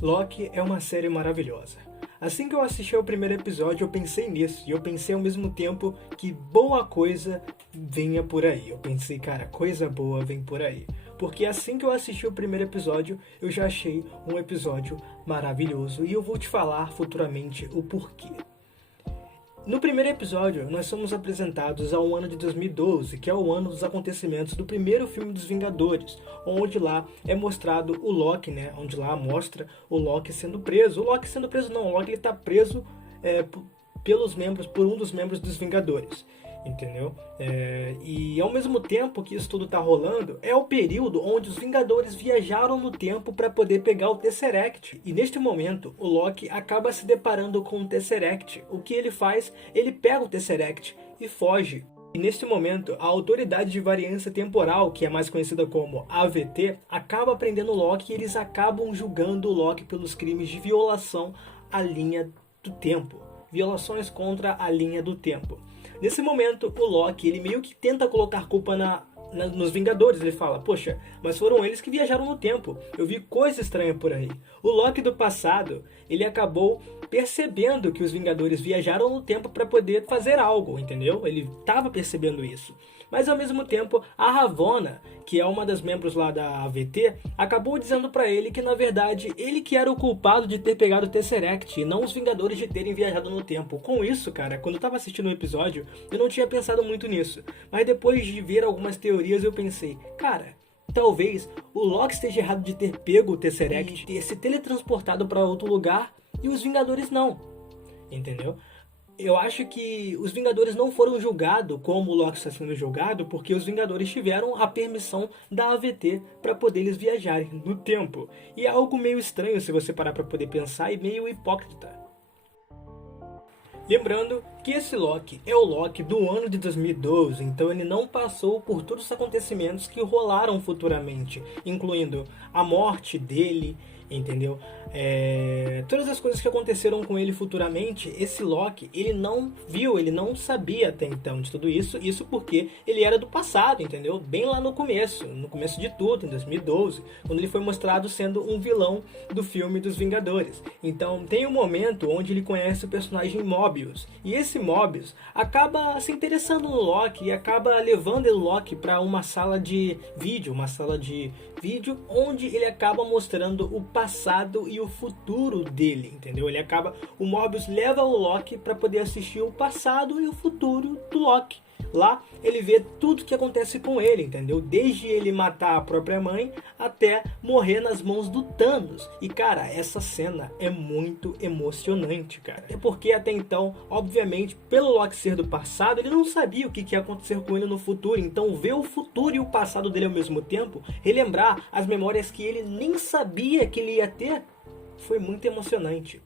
Loki é uma série maravilhosa. Assim que eu assisti ao primeiro episódio, eu pensei nisso. E eu pensei ao mesmo tempo que boa coisa vinha por aí. Eu pensei, cara, coisa boa vem por aí. Porque assim que eu assisti o primeiro episódio, eu já achei um episódio maravilhoso. E eu vou te falar futuramente o porquê. No primeiro episódio, nós somos apresentados ao ano de 2012, que é o ano dos acontecimentos do primeiro filme dos Vingadores, onde lá é mostrado o Loki, né? Onde lá mostra o Loki sendo preso. O Loki sendo preso não, o Loki está preso por um dos membros dos Vingadores. Entendeu? E ao mesmo tempo que isso tudo está rolando, é o período onde os Vingadores viajaram no tempo para poder pegar o Tesseract. E neste momento, o Loki acaba se deparando com o Tesseract. O que ele faz? Ele pega o Tesseract e foge. E neste momento, a Autoridade de Variância Temporal, que é mais conhecida como AVT, acaba prendendo o Loki e eles acabam julgando o Loki pelos crimes de violação à linha do tempo. Violações contra a linha do tempo. Nesse momento, o Loki, ele meio que tenta colocar culpa nos Vingadores. Ele fala, poxa, mas foram eles que viajaram no tempo. Eu vi coisa estranha por aí. O Loki do passado, ele acabou percebendo que os Vingadores viajaram no tempo para poder fazer algo, entendeu? Ele estava percebendo isso. Mas ao mesmo tempo, a Ravonna, que é uma das membros lá da AVT, acabou dizendo para ele que na verdade ele que era o culpado de ter pegado o Tesseract e não os Vingadores de terem viajado no tempo. Com isso, cara, quando eu tava assistindo o episódio, eu não tinha pensado muito nisso. Mas depois de ver algumas teorias, eu pensei, cara, talvez o Loki esteja errado de ter pego o Tesseract e ter se teletransportado para outro lugar e os Vingadores não. Entendeu? Eu acho que os Vingadores não foram julgados como o Loki está sendo julgado porque os Vingadores tiveram a permissão da AVT para poder eles viajarem no tempo. E é algo meio estranho se você parar para poder pensar e meio hipócrita. Lembrando que esse Loki é o Loki do ano de 2012, então ele não passou por todos os acontecimentos que rolaram futuramente, incluindo a morte dele, entendeu? Todas as coisas que aconteceram com ele futuramente, esse Loki, ele não viu, ele não sabia até então de tudo isso, isso porque ele era do passado, entendeu? Bem lá no começo de tudo, em 2012, quando ele foi mostrado sendo um vilão do filme dos Vingadores. Então tem um momento onde ele conhece o personagem Mobius, e esse Mobius acaba se interessando no Loki e acaba levando o Loki para uma sala de vídeo, onde ele acaba mostrando o passado e o futuro dele, entendeu? O Mobius leva o Loki para poder assistir o passado e o futuro do Loki. Lá ele vê tudo que acontece com ele, entendeu? Desde ele matar a própria mãe até morrer nas mãos do Thanos. E cara, essa cena é muito emocionante, cara. É porque até então, obviamente, pelo Loki ser do passado, ele não sabia o que ia acontecer com ele no futuro. Então ver o futuro e o passado dele ao mesmo tempo, relembrar as memórias que ele nem sabia que ele ia ter, foi muito emocionante.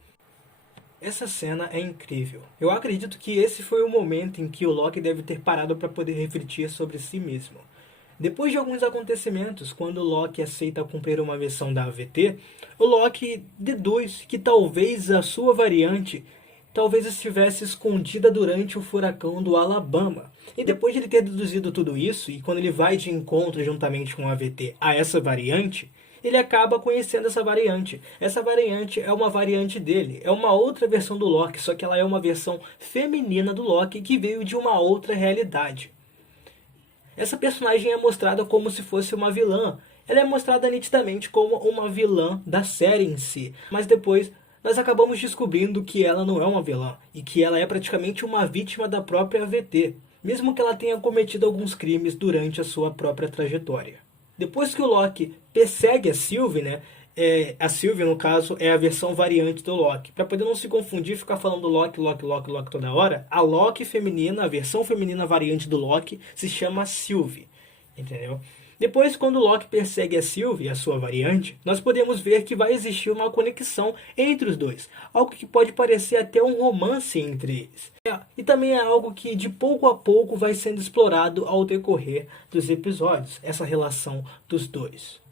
Essa cena é incrível. Eu acredito que esse foi o momento em que o Loki deve ter parado para poder refletir sobre si mesmo. Depois de alguns acontecimentos, quando o Loki aceita cumprir uma missão da AVT, o Loki deduz que talvez a sua variante talvez estivesse escondida durante o furacão do Alabama. E depois de ele ter deduzido tudo isso, e quando ele vai de encontro juntamente com a AVT a essa variante, ele acaba conhecendo essa variante. Essa variante é uma variante dele, é uma outra versão do Loki, só que ela é uma versão feminina do Loki que veio de uma outra realidade. Essa personagem é mostrada como se fosse uma vilã. Ela é mostrada nitidamente como uma vilã da série em si, mas depois nós acabamos descobrindo que ela não é uma vilã e que ela é praticamente uma vítima da própria AVT, mesmo que ela tenha cometido alguns crimes durante a sua própria trajetória. Depois que o Loki persegue a Sylvie, né? A Sylvie, no caso, é a versão variante do Loki. Para poder não se confundir e ficar falando Loki toda hora, a Loki feminina, a versão feminina variante do Loki, se chama Sylvie. Entendeu? Depois, quando o Loki persegue a Sylvie, a sua variante, nós podemos ver que vai existir uma conexão entre os dois. Algo que pode parecer até um romance entre eles. E também é algo que de pouco a pouco vai sendo explorado ao decorrer dos episódios, essa relação dos dois.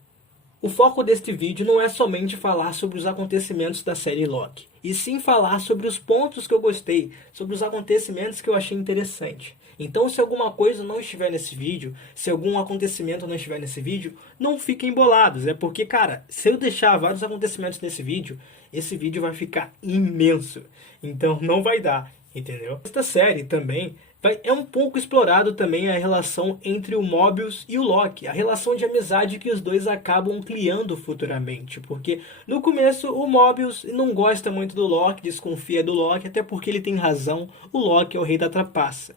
O foco deste vídeo não é somente falar sobre os acontecimentos da série Loki, e sim falar sobre os pontos que eu gostei, sobre os acontecimentos que eu achei interessante. Então, se alguma coisa não estiver nesse vídeo, se algum acontecimento não estiver nesse vídeo, não fiquem bolados. É porque, cara, se eu deixar vários acontecimentos nesse vídeo, esse vídeo vai ficar imenso. Então, não vai dar, entendeu? Esta série também é um pouco explorado também a relação entre o Mobius e o Loki, a relação de amizade que os dois acabam criando futuramente, porque no começo o Mobius não gosta muito do Loki, desconfia do Loki, até porque ele tem razão, o Loki é o rei da trapaça.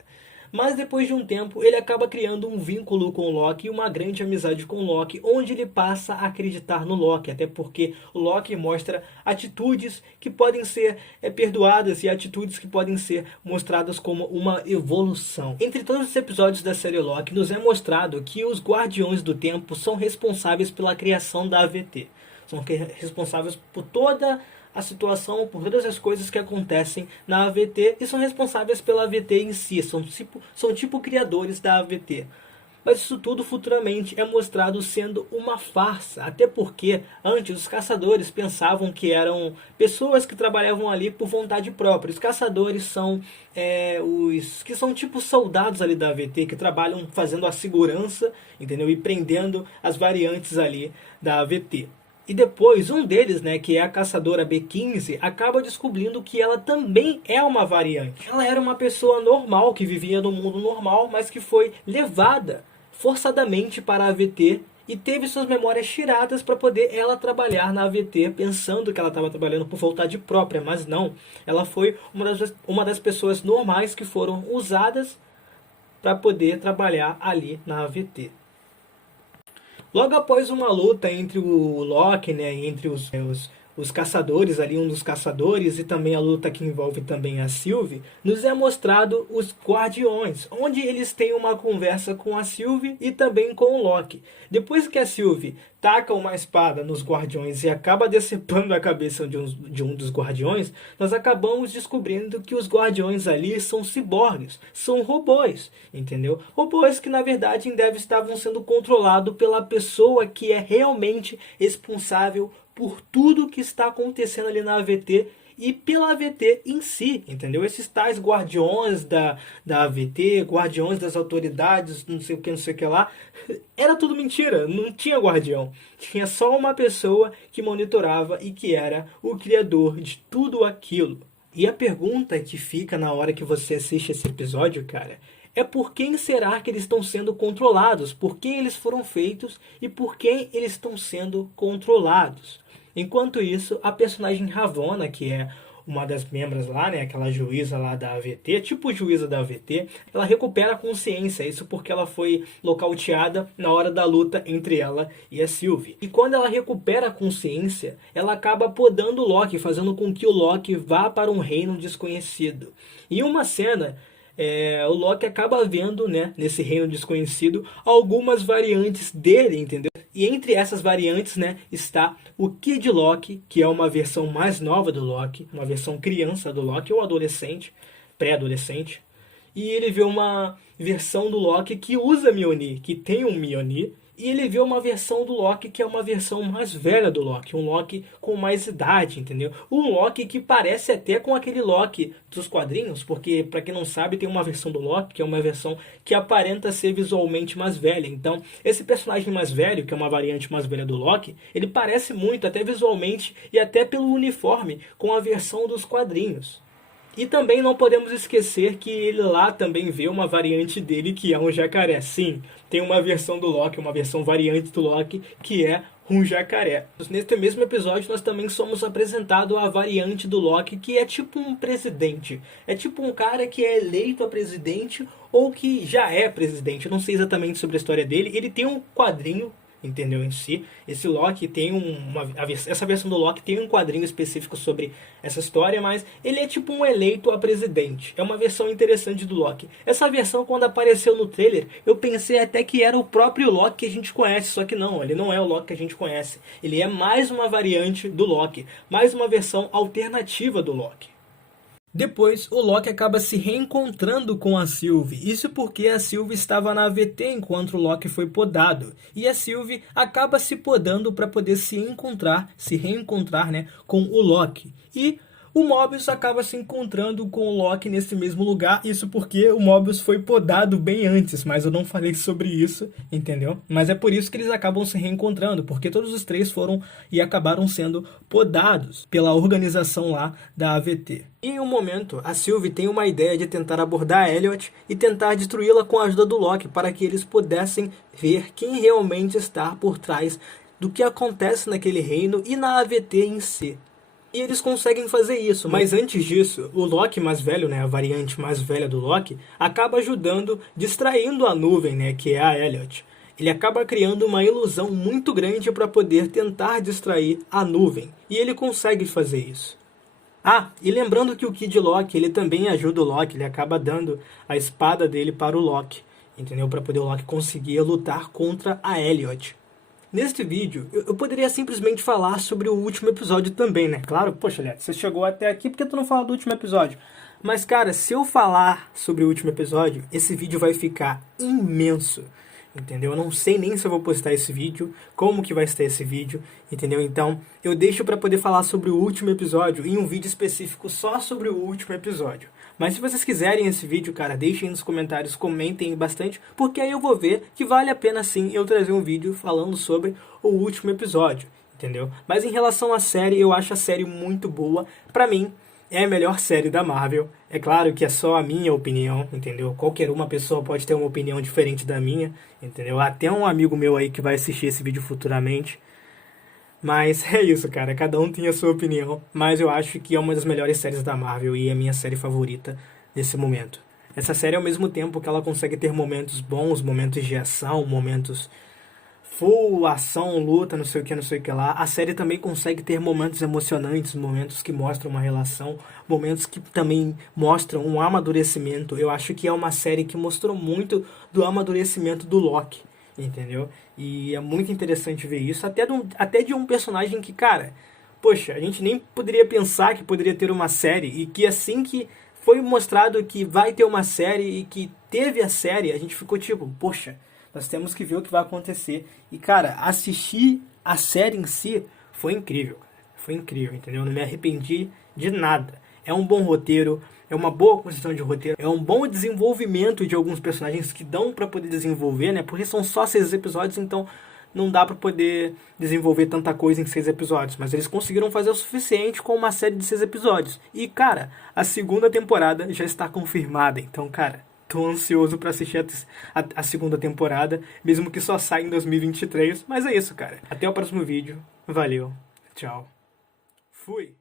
Mas depois de um tempo, ele acaba criando um vínculo com o Loki e uma grande amizade com o Loki, onde ele passa a acreditar no Loki, até porque o Loki mostra atitudes que podem ser perdoadas e atitudes que podem ser mostradas como uma evolução. Entre todos os episódios da série Loki, nos é mostrado que os Guardiões do Tempo são responsáveis pela criação da AVT. São responsáveis por toda a situação, por todas as coisas que acontecem na AVT e são responsáveis pela AVT em si, são tipo criadores da AVT. Mas isso tudo futuramente é mostrado sendo uma farsa, até porque antes os caçadores pensavam que eram pessoas que trabalhavam ali por vontade própria. Os caçadores são os que são tipo soldados ali da AVT, que trabalham fazendo a segurança, entendeu? E prendendo as variantes ali da AVT. E depois, um deles, né, que é a caçadora B15, acaba descobrindo que ela também é uma variante. Ela era uma pessoa normal, que vivia no mundo normal, mas que foi levada forçadamente para a AVT e teve suas memórias tiradas para poder ela trabalhar na AVT, pensando que ela estava trabalhando por vontade própria, mas não. Ela foi uma das pessoas normais que foram usadas para poder trabalhar ali na AVT. Logo após uma luta entre o Loki, né, entre os caçadores ali, um dos caçadores, e também a luta que envolve também a Sylvie, nos é mostrado os Guardiões, onde eles têm uma conversa com a Sylvie e também com o Loki. Depois que a Sylvie taca uma espada nos Guardiões e acaba decepando a cabeça de um dos Guardiões, nós acabamos descobrindo que os Guardiões ali são ciborgues, são robôs, entendeu? Robôs que na verdade em breve estavam sendo controlados pela pessoa que é realmente responsável por tudo que está acontecendo ali na AVT e pela AVT em si, entendeu? Esses tais guardiões da AVT, guardiões das autoridades, não sei o que lá, era tudo mentira, não tinha guardião. Tinha só uma pessoa que monitorava e que era o criador de tudo aquilo. E a pergunta que fica na hora que você assiste esse episódio, cara, é por quem será que eles estão sendo controlados, por quem eles foram feitos e por quem eles estão sendo controlados. Enquanto isso, a personagem Ravonna, que é uma das membros lá, né, aquela juíza lá da AVT, tipo juíza da AVT, ela recupera a consciência, isso porque ela foi nocauteada na hora da luta entre ela e a Sylvie. E quando ela recupera a consciência, ela acaba podando o Loki, fazendo com que o Loki vá para um reino desconhecido. E uma cena, o Loki acaba vendo, né, nesse reino desconhecido, algumas variantes dele, entendeu? E entre essas variantes, né, está o Kid Loki, que é uma versão mais nova do Loki, uma versão criança do Loki, ou adolescente, pré-adolescente. E ele vê uma versão do Loki que usa Mjolnir, que tem um Mjolnir. E ele vê uma versão do Loki que é uma versão mais velha do Loki, um Loki com mais idade, entendeu? Um Loki que parece até com aquele Loki dos quadrinhos, porque, pra quem não sabe, tem uma versão do Loki que é uma versão que aparenta ser visualmente mais velha. Então, esse personagem mais velho, que é uma variante mais velha do Loki, ele parece muito, até visualmente e até pelo uniforme, com a versão dos quadrinhos. E também não podemos esquecer que ele lá também vê uma variante dele que é um jacaré. Sim, tem uma versão do Loki, uma versão variante do Loki, que é um jacaré. Neste mesmo episódio nós também somos apresentados a variante do Loki, que é tipo um presidente. É tipo um cara que é eleito a presidente ou que já é presidente. Eu não sei exatamente sobre a história dele. Ele tem um quadrinho, entendeu, em si. Esse Loki tem essa versão do Loki tem um quadrinho específico sobre essa história, mas ele é tipo um eleito a presidente. É uma versão interessante do Loki. Essa versão, quando apareceu no trailer, eu pensei até que era o próprio Loki que a gente conhece, só que não, ele não é o Loki que a gente conhece. Ele é mais uma variante do Loki, mais uma versão alternativa do Loki. Depois, o Loki acaba se reencontrando com a Sylvie. Isso porque a Sylvie estava na AVT enquanto o Loki foi podado. E a Sylvie acaba se podando para poder se reencontrar, né, com o Loki. E o Mobius acaba se encontrando com o Loki nesse mesmo lugar. Isso porque o Mobius foi podado bem antes, mas eu não falei sobre isso, entendeu? Mas é por isso que eles acabam se reencontrando, porque todos os três foram e acabaram sendo podados pela organização lá da AVT. E em um momento, a Sylvie tem uma ideia de tentar abordar a Elliot e tentar destruí-la com a ajuda do Loki, para que eles pudessem ver quem realmente está por trás do que acontece naquele reino e na AVT em si. E eles conseguem fazer isso, mas antes disso, o Loki mais velho, né, a variante mais velha do Loki, acaba ajudando, distraindo a nuvem, né, que é a Elliot. Ele acaba criando uma ilusão muito grande para poder tentar distrair a nuvem, e ele consegue fazer isso. Ah, e lembrando que o Kid Loki, ele também ajuda o Loki, ele acaba dando a espada dele para o Loki, entendeu? Para poder o Loki conseguir lutar contra a Elliot. Neste vídeo, eu poderia simplesmente falar sobre o último episódio também, né? Claro, poxa, Léo, você chegou até aqui porque tu não fala do último episódio. Mas, cara, se eu falar sobre o último episódio, esse vídeo vai ficar imenso, entendeu? Eu não sei nem se eu vou postar esse vídeo, como que vai estar esse vídeo, entendeu? Então, eu deixo pra poder falar sobre o último episódio em um vídeo específico só sobre o último episódio. Mas se vocês quiserem esse vídeo, cara, deixem nos comentários, comentem bastante, porque aí eu vou ver que vale a pena sim eu trazer um vídeo falando sobre o último episódio, entendeu? Mas em relação à série, eu acho a série muito boa. Pra mim, é a melhor série da Marvel. É claro que é só a minha opinião, entendeu? Qualquer uma pessoa pode ter uma opinião diferente da minha, entendeu? Até um amigo meu aí que vai assistir esse vídeo futuramente. Mas é isso, cara. Cada um tem a sua opinião. Mas eu acho que é uma das melhores séries da Marvel e é a minha série favorita nesse momento. Essa série, ao mesmo tempo que ela consegue ter momentos bons, momentos de ação, momentos full ação, luta, não sei o que lá, a série também consegue ter momentos emocionantes, momentos que mostram uma relação, momentos que também mostram um amadurecimento. Eu acho que é uma série que mostrou muito do amadurecimento do Loki, entendeu? E é muito interessante ver isso, até de um personagem que, cara, poxa, a gente nem poderia pensar que poderia ter uma série, e que assim que foi mostrado que vai ter uma série e que teve a série, a gente ficou tipo, poxa, nós temos que ver o que vai acontecer. E, cara, assistir a série em si foi incrível. Foi incrível, entendeu? Eu não me arrependi de nada. É um bom roteiro, é uma boa construção de roteiro, é um bom desenvolvimento de alguns personagens que dão pra poder desenvolver, né? Porque são só 6 episódios, então não dá pra poder desenvolver tanta coisa em 6 episódios. Mas eles conseguiram fazer o suficiente com uma série de 6 episódios. E, cara, a segunda temporada já está confirmada. Então, cara, tô ansioso pra assistir a segunda temporada, mesmo que só saia em 2023. Mas é isso, cara. Até o próximo vídeo. Valeu. Tchau. Fui.